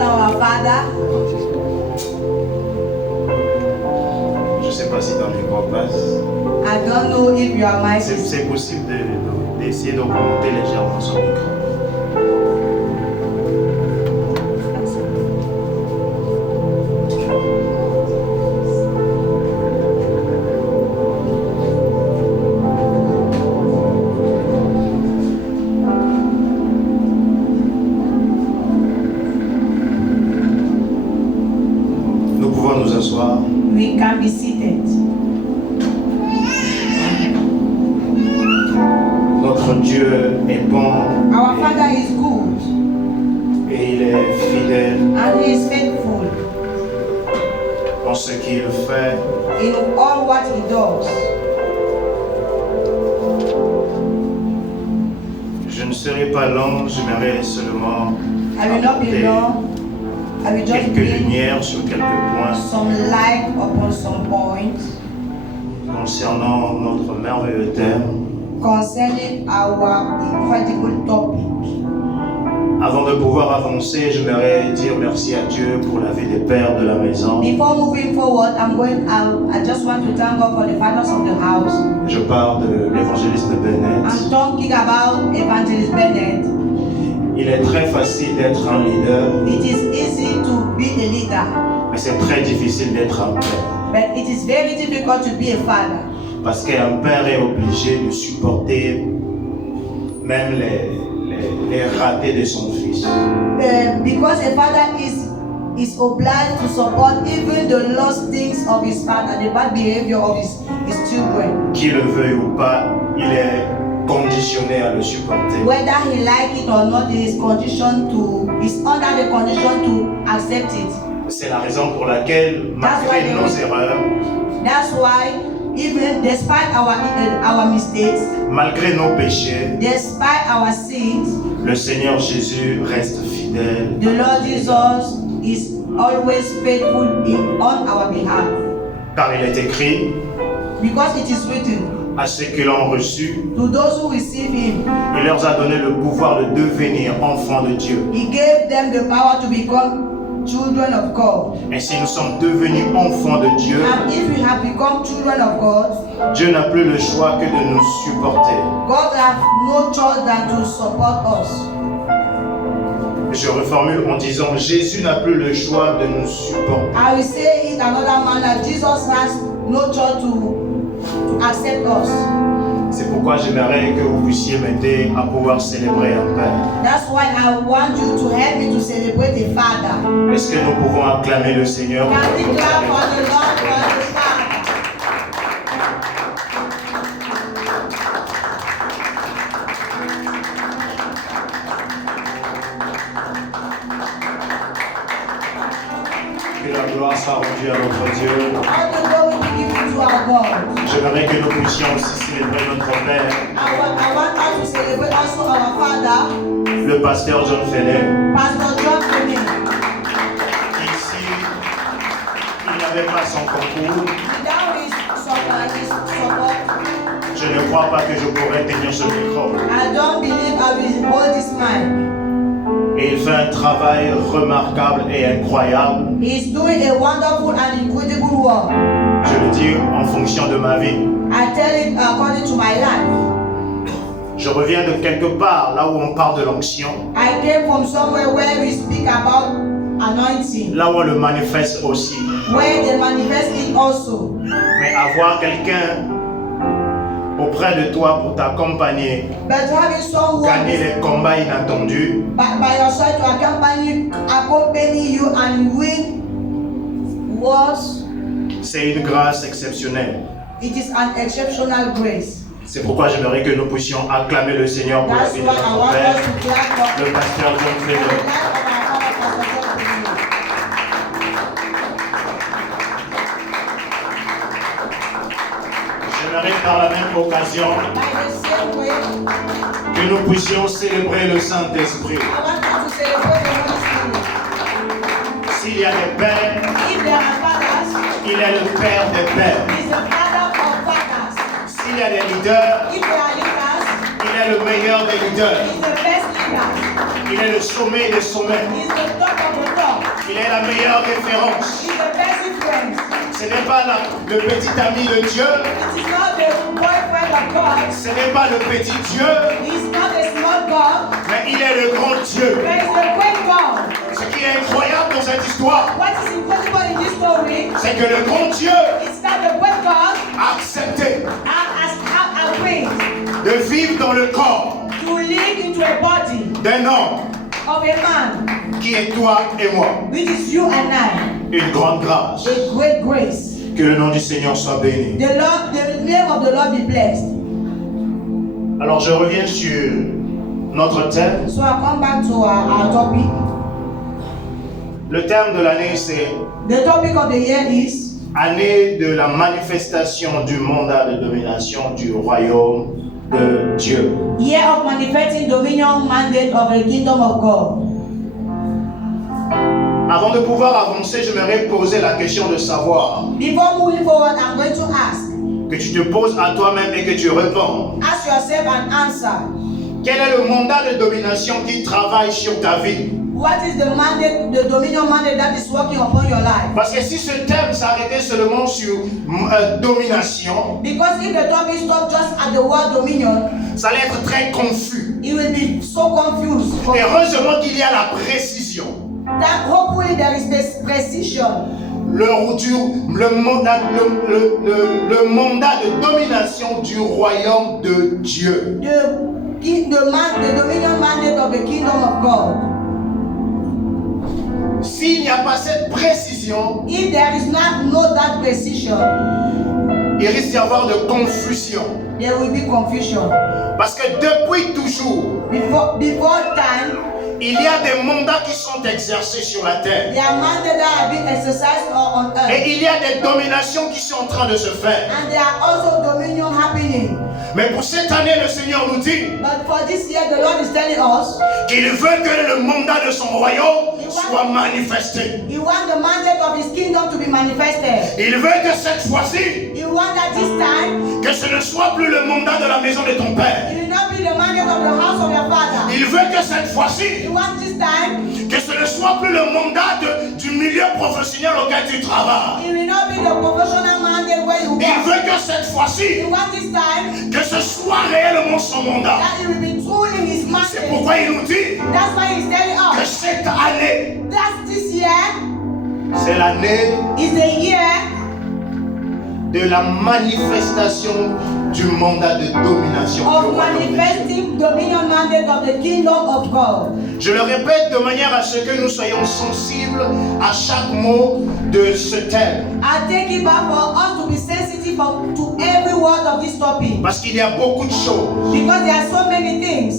our Father. Je ne sais pas si ton micro passe. I don't know if your mic is. C'est possible d'essayer d'augmenter légèrement son micro. Nous pouvons nous asseoir. We can be seated. Notre Dieu est bon. Our Father is good Et il est fidèle and He is faithful en ce qu'il fait. in all what He does. Je ne serai pas long, j'aimerais seulement I will not be apporter long. I will just quelques bring lumières sur quelques points some light upon some points concernant notre merveilleux thème. concerning our incredible topic. Avant de pouvoir avancer, j'aimerais dire merci à Dieu pour la vie des pères de la maison. Before moving forward, I just want to thank God for the fathers of the house. Je parle de l'évangéliste Bennett. I'm talking about Evangelist Bennett. Il est très facile d'être un leader, It is easy to be a leader, mais c'est très difficile d'être un père. but it is very difficult to be a father. Parce qu'un père est obligé de supporter même les ratés de son fils. Because a father is obliged to support even the lost things of his father, the bad behavior of his children. Qu'il le veuille ou pas, il est conditionné à le supporter. Whether he like it or not, he is under the condition to accept it. C'est la raison pour laquelle, malgré nos erreurs, That's why, even despite our mistakes, malgré nos péchés, despite our sins, le Seigneur Jésus reste fidèle. the Lord Jesus is always faithful on our behalf. Car il est écrit, Because it is written, à ceux qui l'ont reçu, to those who receive Him, il leur a donné le pouvoir de devenir enfants de Dieu. He gave them the power to become children of God. Et si nous sommes devenus enfants de Dieu, And if we have become children of God, Dieu n'a plus le choix que de nous supporter. God has no choice than to support us. Je reformule en disant, Jésus n'a plus le choix de nous supporter. I will say it another manner. Jesus has no choice to accept us. C'est pourquoi j'aimerais que vous puissiez m'aider à pouvoir célébrer un Père. That's why I want you to help me to celebrate a Father. Est-ce que nous pouvons acclamer le Seigneur pour Can we notre clap for Père? the Lord for the Father? Que la gloire soit rendue à notre Dieu. All the glory be given to our God. J'aimerais que nous puissions aussi célébrer notre Père, I want us to celebrate also our Father, le pasteur John Fenner. Pastor John Finney. Ici, il n'avait pas son concours. Without his support, Je ne crois pas que je pourrais tenir ce micro. I don't believe I will hold this man. Et il fait un travail remarquable et incroyable. He's doing a wonderful and incredible work. Je le dis en fonction de ma vie. I tell it according to my life. Je reviens de quelque part, là où on parle de l'onction, I came from somewhere where we speak about anointing, là où on le manifeste aussi. where they manifest it also. Mais avoir quelqu'un auprès de toi pour t'accompagner, But having someone gagner les combats inattendus, by your side to accompany you and win wars, c'est une grâce exceptionnelle. it is an exceptional grace. C'est pourquoi j'aimerais que nous puissions acclamer le Seigneur pour la That's vie de why I notre want Père, us to clap for le pasteur John the Fenner. life of our Father, Pastor John Finney. J'aimerais par la même occasion By the same way, que nous puissions célébrer le Saint-Esprit. I want us to celebrate the Holy Spirit. S'il y a des pères, If there are fathers, il est le Père des pères. he is the father of fathers. S'il y a des leaders, If there are leaders, il est le meilleur des leaders. he is the best leader. Il est le sommet des sommets. He is the top of the top. la meilleure référence. He's the best influence. Ce n'est pas le petit ami de Dieu. It is not the boyfriend of God. Ce n'est pas le petit Dieu. He's not a small God. Mais il est le grand Dieu. But he's the great God. Ce qui est incroyable dans cette histoire, What is incredible in this story c'est que le grand Dieu is that the great God a accepté has agreed de vivre dans le corps to live into a body d'un homme of a man, qui est toi et moi. which is you and I. Une grande grâce. A great grace. Que le nom du Seigneur soit béni. The name of the Lord be blessed. Alors je reviens sur notre thème. So I come back to our topic. Le thème de l'année, c'est The topic of the year is année de la manifestation du mandat de domination du royaume de Dieu. Year of manifesting dominion mandate of the kingdom of God. Avant de pouvoir avancer, j'aimerais poser la question de savoir, Before moving forward, I'm going to ask. que tu te poses à toi-même et que tu réponds. Ask yourself and answer. Quel est le mandat de domination qui travaille sur ta vie? What is the mandate, the dominion mandate that is working upon your life? Parce que si ce thème s'arrêtait seulement sur domination, Because if the topic stops just at the word dominion, ça allait être très confus. it will be so confused. Et heureusement qu'il y a la précision. That hopefully there is this precision. Le mandat de domination du royaume de Dieu. The dominion mandate of the kingdom of God. S'il n'y a pas cette précision, If there is not that precision, il risque d'y avoir de confusion. there will be confusion. Parce que depuis toujours, Before time, il y a des mandats qui sont exercés sur la terre. there are mandates that are being exercised on earth. Et il y a des dominations qui sont en train de se faire. And there are also dominion happening. Mais pour cette année, le Seigneur nous dit But for this year, the Lord is telling us qu'il veut que le mandat de son royaume soit manifesté. He wants the mandate of His kingdom to be manifested. Il veut que cette fois-ci, He wants that this time, que ce ne soit plus le mandat de la maison de ton père. it will not be the mandate of the house of your father. Il veut que cette He fois-ci, wants this time, que ce ne soit plus le mandat du milieu professionnel auquel tu travailles. it will not be the professional mandate where you Il work. veut que cette He fois-ci, wants this time, que ce soit réellement son mandat. that it will be truly His C'est mandate. pourquoi il nous dit That's why He's telling que us cette année, that this year c'est l'année is the year de la manifestation du mandat de domination. du of royaume de Dieu. manifesting dominion mandate of the kingdom of God. Je le répète de manière à ce que nous soyons sensibles à chaque mot de ce thème. I take it back for us to be sensitive to every word of this topic. Parce qu'il y a beaucoup de choses. Because there are so many things.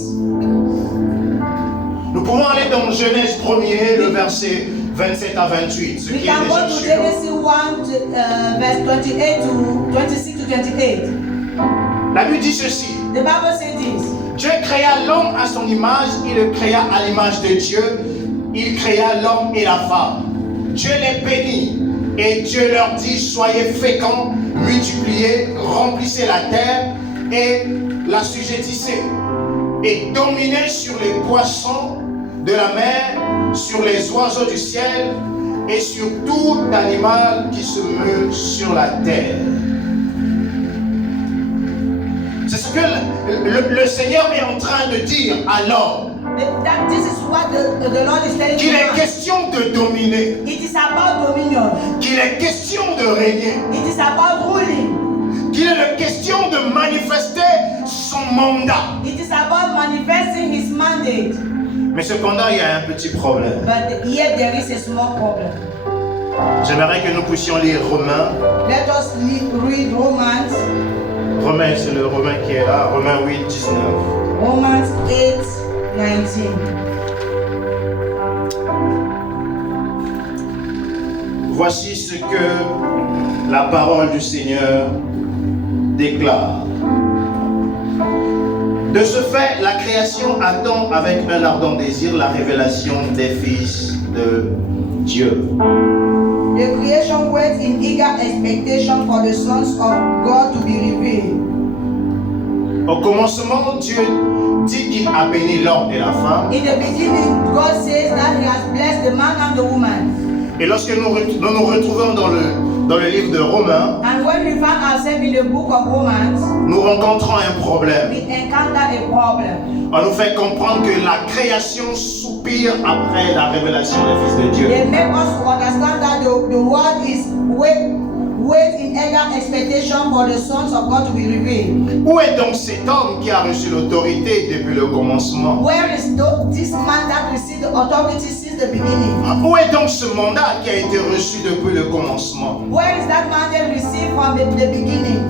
Nous pouvons aller dans Genèse 1er, le verset 27 à 28, ce We qui est can go déjà to sûr. Genesis 1, verse 28 to 26 to 28. La Bible dit ceci. The Bible says this. Dieu créa l'homme à son image, il le créa à l'image de Dieu. Il créa l'homme et la femme. Dieu les bénit et Dieu leur dit, soyez féconds, multipliez, remplissez la terre et l'assujettissez. Et dominez sur les poissons de la mer, sur les oiseaux du ciel et sur tout animal qui se meut sur la terre. C'est ce que le Seigneur est en train de dire à l'homme. That this is what the Lord is telling Qu'il est us. question de dominer, It is about dominion. qu'il est question de régner, It is about ruling. qu'il est question de manifester son mandat. It is about manifesting His mandate. Mais cependant, il y a un petit problème. But here there is a small problem. J'aimerais que nous puissions lire Romains. Let us read Romans. Romains, c'est le Romain qui est là. Romains 8, 19. Romans 8, 19. Voici ce que la parole du Seigneur déclare. De ce fait, la création attend avec un ardent désir la révélation des fils de Dieu. The creation waits in eager expectation for the sons of God to be revealed. Au commencement, Dieu dit qu'il a béni l'homme et la femme. In the beginning, God says that He has blessed the man and the woman. Et lorsque nous nous retrouvons dans le livre de Romains, And when we find ourselves in the book of Romans, nous rencontrons un problème. we encounter a problem. On nous fait comprendre que la création soupire après la révélation du Fils de Dieu. They make us understand that the world is wait in eager expectation for the sons of God to be revealed. Où est donc cet homme qui a reçu l'autorité depuis le commencement? Where is this man that received the authority since the beginning? Où est donc ce mandat qui a été reçu depuis le commencement? Where is that mandate received from the beginning?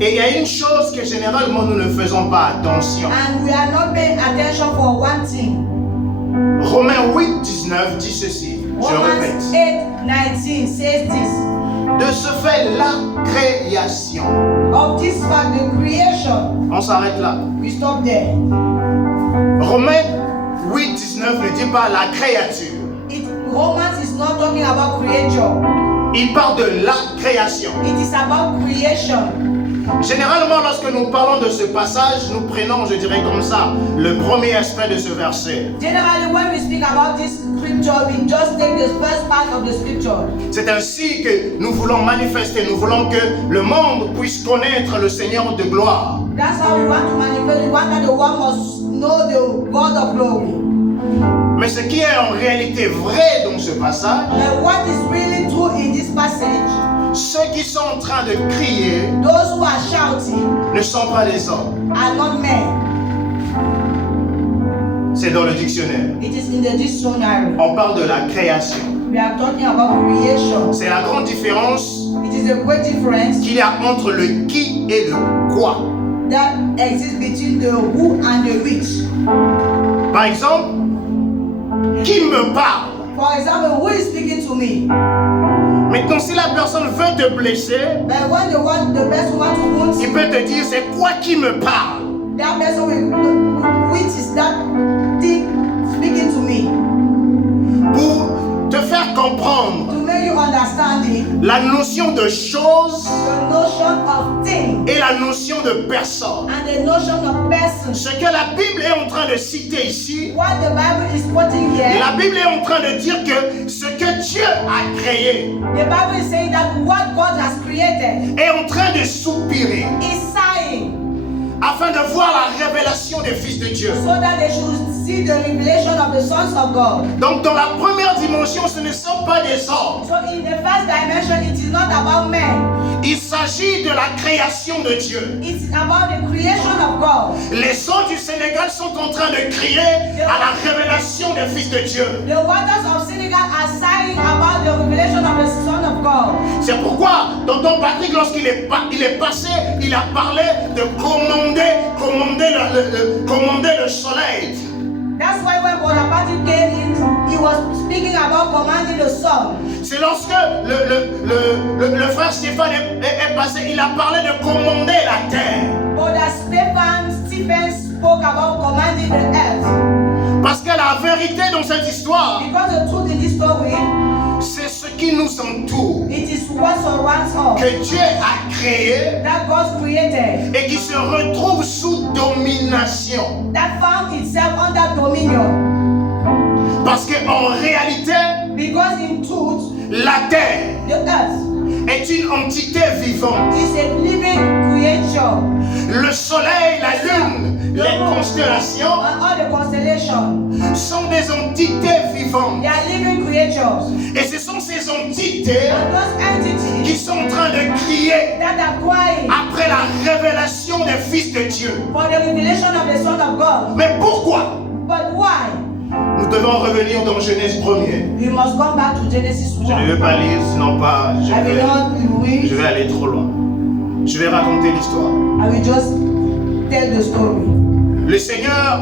Et il y a une chose que généralement nous ne faisons pas attention. And we are not paying attention for one thing. Romains 8, 19 dit ceci. Je Romans répète. 8:19 says this. De ce fait, la création. Of this fact, the creation. On s'arrête là. We stop there. Romains 8, 19 ne dit pas la créature. Romans is not talking about creature. Il parle de la création. It is about creation. Généralement, lorsque nous parlons de ce passage, nous prenons, je dirais comme ça, le premier aspect de ce verset. Generally, when we speak about this scripture, we just take the first part of the scripture. C'est ainsi que nous voulons manifester, nous voulons que le monde puisse connaître le Seigneur de gloire. That's how we want to manifest. We want that the world must know the God of glory. Mais ce qui est en réalité vrai dans ce passage, But what is really true in this passage, ceux qui sont en train de crier those who are shouting ne sont pas les hommes. are not men. C'est dans le dictionnaire. It is in the dictionary. On parle de la création. We are talking about creation. C'est la grande différence It is a great difference qu'il y a entre le qui et le quoi. that exists between the who and the which. Par exemple, qui me parle? For example, who is speaking to me? Maintenant, si la personne veut te blesser, But when the person wants to wound il peut te dire c'est quoi qui me parle? that person will, which is that thing speaking to me? Pour te faire comprendre To make you understand it, la notion de chose the notion of thing et la notion de personne. and the notion of person. Ce que la Bible est en train de citer ici, What the Bible is quoting here, la Bible est en train de dire que ce que Dieu a créé the Bible is saying that what God has created est en train de soupirer is sighing afin de voir la révélation des fils de Dieu. so that they should see the revelation of the sons of God. Donc dans la première dimension, ce ne sont pas des hommes. So in the first dimension, it is not about men. Il s'agit de la création de Dieu. It's about the creation of God. Les eaux du Sénégal sont en train de crier à la révélation des fils de Dieu. The waters of Senegal are sighing about the revelation of the Son of God. C'est pourquoi tonton Patrick, lorsqu'il est passé, il a parlé de commander le soleil. That's why when Bonaparte came in, he was speaking about commanding the sun. C'est lorsque le frère Stéphane est passé, il a parlé de commander la terre. But as Stephen spoke about commanding the earth. Parce que la vérité dans cette histoire, Because the truth in this story, c'est ce qui nous entoure, it is what surrounds us. que Dieu a créé That God created. et qui se retrouve sous domination. That found itself under dominion. Parce qu'en réalité, Because in truth, la terre the earth est une entité vivante. is a living creature. Le soleil, la lune, les constellations And all the constellations, sont des entités vivantes. they are living creatures. Et ce sont ces entités And those qui entities sont en train de crier that are crying après la révélation des fils de Dieu. for the revelation of the Son of God. Mais pourquoi? But why? Nous devons revenir dans Genèse 1er. We must come back to Genesis Je ne 1. vais pas lire, sinon pas, I will not je read. vais aller trop loin. Je vais raconter l'histoire. I will just tell the story. Le Seigneur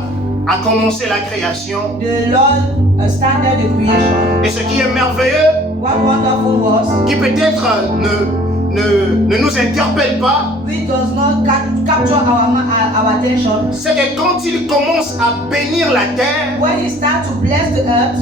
a commencé la création. The Lord started the creation. Et ce qui est merveilleux, What wonderful was, qui peut-être ne nous interpelle pas, which does not capture our attention. c'est que quand il commence à bénir la terre, When he starts to bless the earth,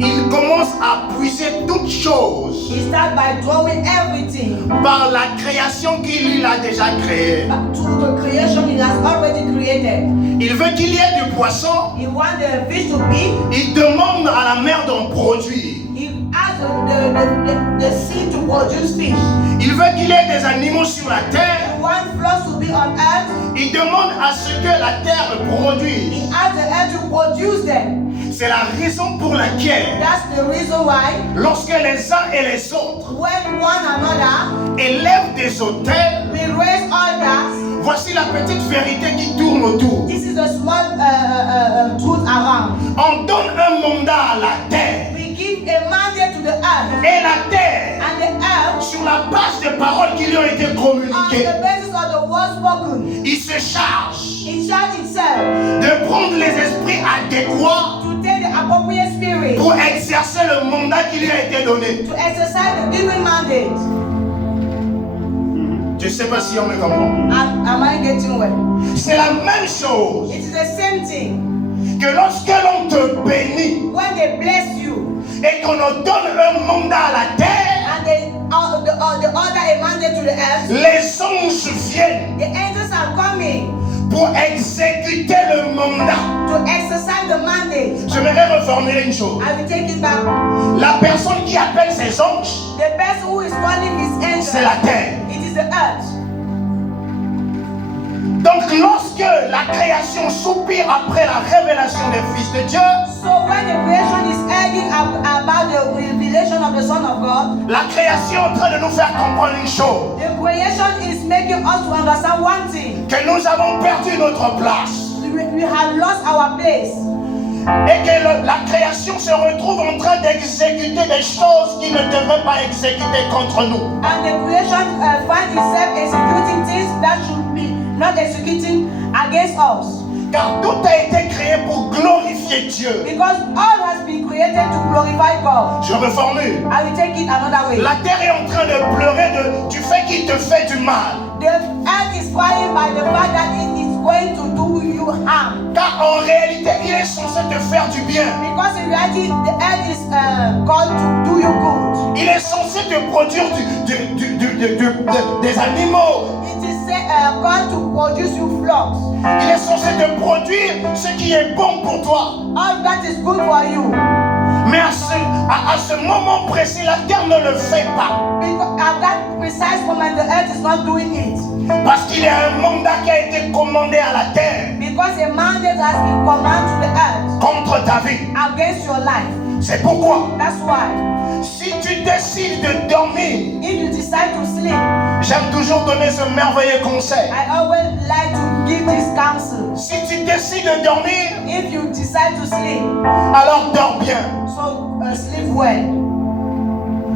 il commence à puiser toutes choses he starts by drawing everything par la création qu'il a déjà créée. to the creation he has already created. Il veut qu'il y ait du poisson, He wants the fish to be. il demande à la mer d'en produire. He asks the qu'il y ait des animaux sur la terre, One flocks to be on earth. il demande à ce que la terre produise. He asked the earth to produce them. C'est la raison pour laquelle, That's the reason why lorsque les uns et les autres when one another élèvent des autels, we raise altars. voici la petite vérité qui tourne autour. This is the small truth around. On donne un mandat à la terre. We give a mandate to the earth, Et la terre, and the earth, sur la base des paroles qui lui ont été on communiquées, the basis of the word spoken, il se charge it charged itself de prendre les esprits adéquats to take the appropriate spirit pour exercer le mandat qui lui a été donné. to exercise the given mandate. Je ne sais pas si on me comprend. Am I getting well? C'est la même chose It is the same thing. que lorsque l'on te bénit When they bless you et qu'on nous donne un mandat à la terre, and the order a mandate to the earth, les anges viennent the angels are coming pour exécuter le mandat. to exercise the mandate. Je vais reformuler une chose. I will take it back. La personne qui appelle ses anges, The person who is calling his angels, c'est la terre. it is the earth. Donc lorsque la création soupire après la révélation des fils de Dieu, So when the creation is arguing about the revelation of the Son of God, la création est en train de nous faire comprendre une chose, the creation is making us to understand one thing. que nous avons perdu notre place We have lost our place. et que la création se retrouve en train d'exécuter des choses qui ne devraient pas exécuter contre nous. And the creation finds itself executing things that should be not executing against us. Car tout a été créé pour glorifier Dieu. Because all has been created to glorify God. Je reformule. I will take it another way. La terre est en train de pleurer du fait qu'il te fait du mal. The earth is crying by the fact that it is going to do you harm. Car en réalité, il est censé te faire du bien. Because in reality, the earth is called to do you good. Il est censé te produire des animaux. It is called to produce you flocks. Il est censé te produire ce qui est bon pour toi. All that is good for you. Mais à ce moment précis, la terre ne le fait pas. Because at that precise moment, the earth is not doing it. Parce qu'il y a un mandat qui a été commandé à la terre Because a mandate has been commanded to the earth contre ta vie. against your life. C'est pourquoi, That's why, si tu décides de dormir, if you decide to sleep, j'aime toujours donner ce merveilleux conseil. I always like to give this counsel. Si tu décides de dormir, If you decide to sleep, alors dors bien. so sleep well.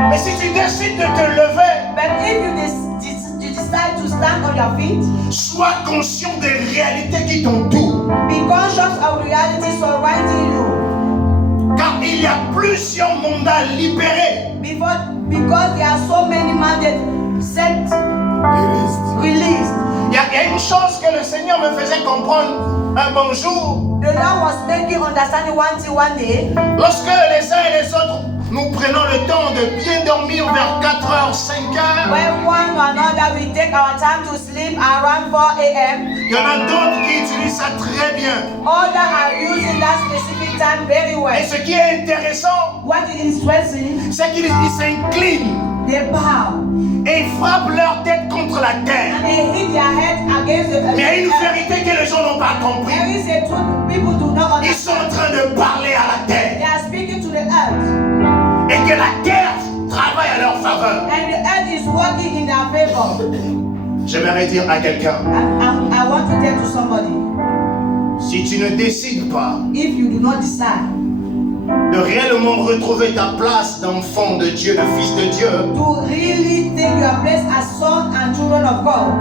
Mais si tu décides de te lever, But if you decide to stand on your feet, sois conscient des réalités qui t'entourent. be conscious of reality surrounding you. Car il y a plusieurs mandats libérés. Because there are so many mandates set, released. Il y a une chose que le Seigneur me faisait comprendre un bon jour. The Lord was making understanding one thing one day. Lorsque les uns et les autres, nous prenons le temps de bien dormir vers 4h, 5h. When one or another we take our time to sleep around 4 a.m. Il y en a d'autres qui utilisent ça très bien. Others are using that specific time very Et well. ce qui est intéressant, What is interesting, c'est qu'ils s'inclinent they bow et ils frappent leur tête contre la terre. and they hit their head against the Mais il y a une earth. vérité que les gens n'ont pas compris. There is a truth people do not Ils sont understand. en train de parler à la They terre. are speaking to the earth, Et que la terre travaille à leur faveur. and the earth is working in their favor. J'aimerais dire à quelqu'un, I want to tell to somebody, si tu ne décides pas if you do not decide de réellement retrouver ta place d'enfant de Dieu, de fils de Dieu, to really take your place as sons and children of God,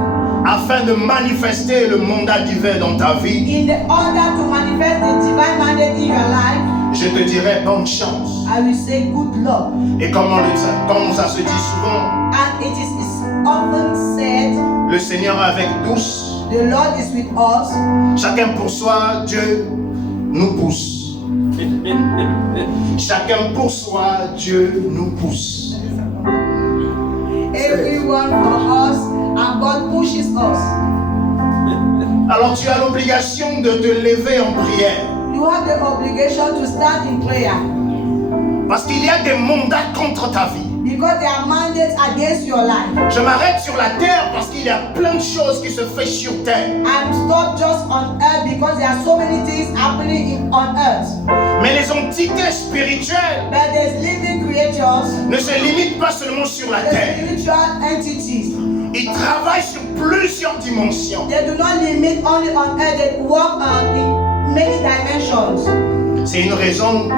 afin de manifester le mandat divin dans ta vie, in the order to manifest the divine mandate in your life, je te dirais bonne chance. I will say good luck. Et comme ça se dit souvent, And it is often said, le Seigneur est avec tous, the Lord is with us. chacun pour soi, Dieu nous pousse. Chacun pour soi, Dieu nous pousse. Everyone for us, and God pushes us. Alors tu as l'obligation de te lever en prière. You have the obligation to stand in prayer. Parce qu'il y a des mandats contre ta vie. Because there are mandates against your life. Je m'arrête sur la terre parce qu'il y a plein de choses qui se font sur terre. I'm stopped just on earth because there are so many things happening on earth. Mais les entités spirituelles But there's living creatures, ne se limitent pas seulement sur la there's terre. spiritual entities. Ils travaillent sur plusieurs dimensions. They do not limit only on earth, they work in many dimensions. C'est une raison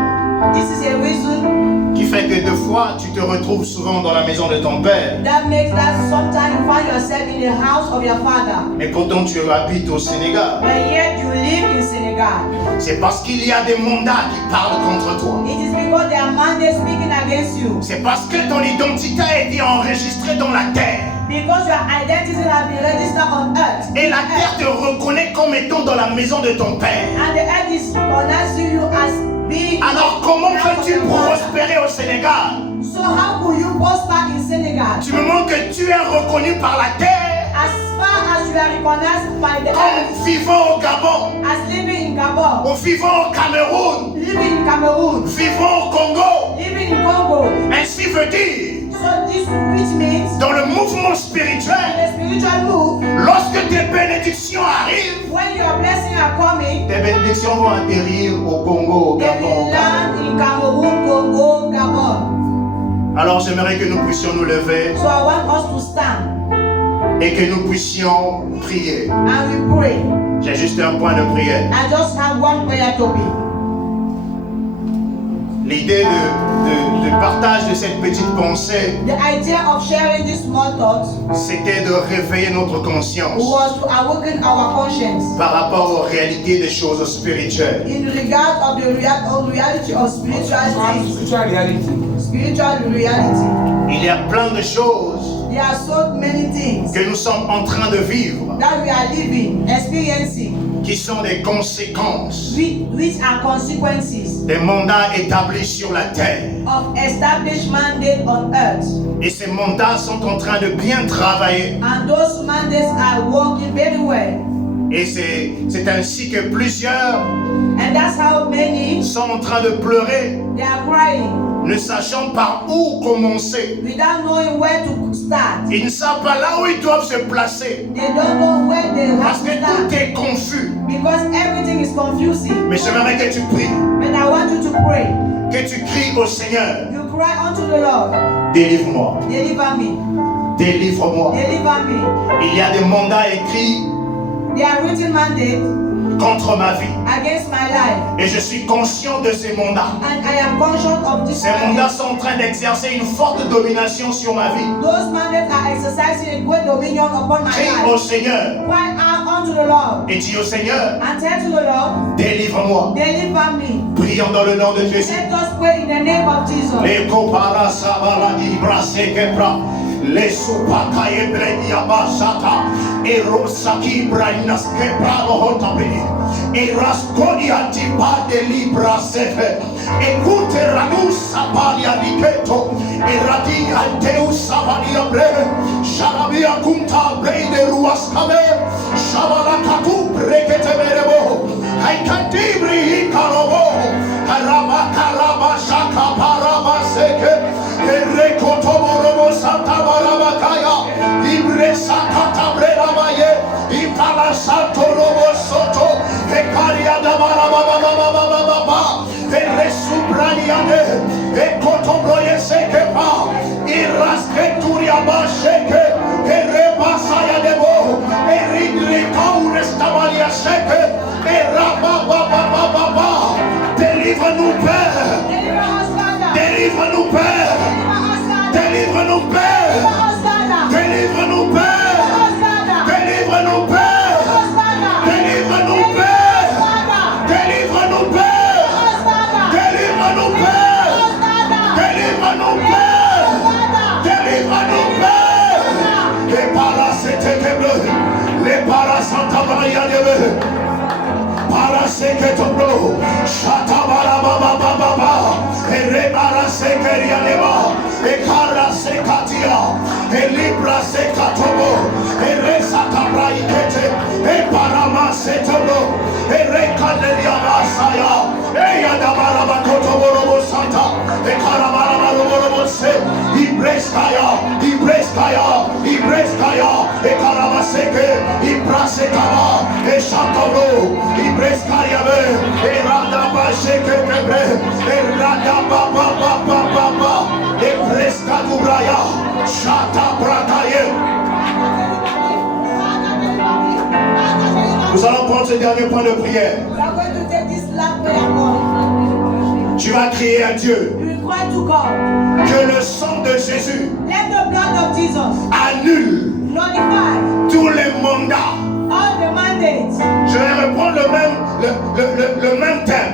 This is a reason qui fait que deux fois tu te retrouves souvent dans la maison de ton père. that makes that sometimes you find yourself in the house of your father. Mais pourtant tu habites au Sénégal. But yet you live in Senegal. C'est parce qu'il y a des mandats qui parlent contre toi. It is because there are mandates speaking against you. C'est parce que ton identité a été enregistrée dans la terre. Because your identity has been registered on earth. Et la terre te reconnaît comme étant dans la maison de ton père. And the earth is recognizing you as being. Alors comment peux-tu prospérer au Sénégal? So how could you prosper in Senegal? Du moment que tu es reconnu par la terre As far as you are recognized by the earth, comme vivant au Gabon, as living in Gabon, ou vivant au Cameroun, living in Cameroon, vivant au Congo, living in Congo. ainsi veut dire, So this which means dans le mouvement in spirituel, the spiritual move, lorsque tes bénédictions arrivent, when your blessings are coming, tes bénédictions vont atterrir au Congo, au they Gabon. will land in Cameroon, Congo, Gabon. Alors j'aimerais que nous puissions nous lever So I want us to stand et que nous puissions prier. and we pray. J'ai juste un point de prière. I just have one prayer topic. L'idée de partage de cette petite pensée, The idea of sharing this small thought c'était de réveiller notre conscience was to awaken our conscience par rapport aux réalités des choses spirituelles. in regard of the reality of spiritual things, Spiritual reality. spiritual reality. Il y a plein de choses There are so many things que nous sommes en train de vivre that we are living, experiencing, qui sont des conséquences which are consequences des mandats établis sur la terre. of established mandate on earth. Et ces mandats sont en train de bien travailler. And those mandates are working very well. Et c'est ainsi que plusieurs And that's how many sont en train de pleurer, they are crying ne sachant par où commencer. without knowing where to start. Ils ne savent pas là où ils doivent se placer They don't know where they parce have que to start tout est confus. because everything is confusing. Mais j'aimerais que tu pries, But I want you to pray. que tu cries au Seigneur. You cry unto the Lord. Délivre-moi, Deliver me. délivre-moi. Deliver me. Il y a des mandats écrits They are written mandate contre ma vie. against my life. Et je suis conscient de ces mandats. And I am conscious of this Ces mandats mandate. sont en train d'exercer une forte domination sur ma vie. Those mandates are exercising a great dominion upon my Crie au life. Seigneur Cry out unto the Lord. et dis au Seigneur, And tell to the Lord, délivre-moi. deliver me. Prions dans le nom de Jésus. Let us pray in the name of Jesus. Les kopara sabala di brase kebra. Les supaka ebredi abasata. Erosaki brainas kebra lohotabi. Eraskodi antipa de libra sefe. Ekute ranus sabalia diketo. Eradi anteus sabalia breve. Sharabia kunta brede ruaskabe. Shabala katu brekete berebo. Haikantibri hikarobo. Karaba karaba shaka paraba seke. Erekotoborobo santa barabakaya. Ibre sakata brelamaye. Ipala santo robo soto. Ekaria da barababababababa. Eresubraniane. Ekotobroye seke pa. Irasketuria basheke. Erebasaya debo. Eridre kaures tamalia seke. Erabababababa. Délivre-nous, Père. Deliver us, Father. Délivre-nous, Père. Deliver us, Father. Délivre-nous, Père. Deliver us, Father. Délivre-nous, Père. Deliver us, Father. Délivre-nous, Père. Délivre-nous, Père. Délivre-nous, Père. Délivre-nous, Père. Délivre-nous, Père. Les paracetekeble. Les parasantabariadebe. Paraseketobro. Shatabarababababa. Erebarasekerianeba. Ekarasekatiya. Elibrasekatobo. Eresatabraikete. Eparamasetobro. Erekaneliabasaya. Eyadabarabakotoborobo santa. Ekarabarababa. et Karamaseke, Ibrasekama, et Chantolo, Ibreskayave, et Radabasheke, et Radabababababa, et Preskadubraya, Chata Brakaye. Nous allons prendre ce dernier point de prière. Tu vas crier à Dieu que le sang de Jésus annule tous les mandats. Je vais reprendre le même thème.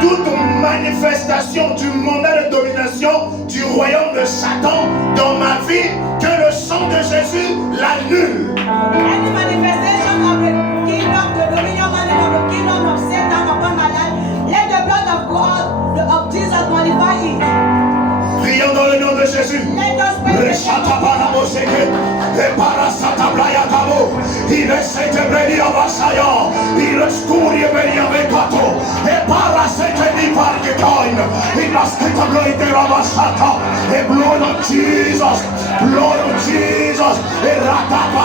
Toute manifestation du mandat de domination du royaume de Satan dans ma vie, que le sang de Jésus l'annule. Any manifestation of the kingdom, the dominion mandate of the kingdom of Satan upon my life, let the blood of God, of Jesus nullify it. Prions dans le nom de Jésus. Let us pray. Il essaie de bénir Abassayan. Il escurie bénir Vekato. Et para cette niparketoin. Il a scritto gloire Rabasata. Et blood of Jesus. Blood of Jesus. Et ratapa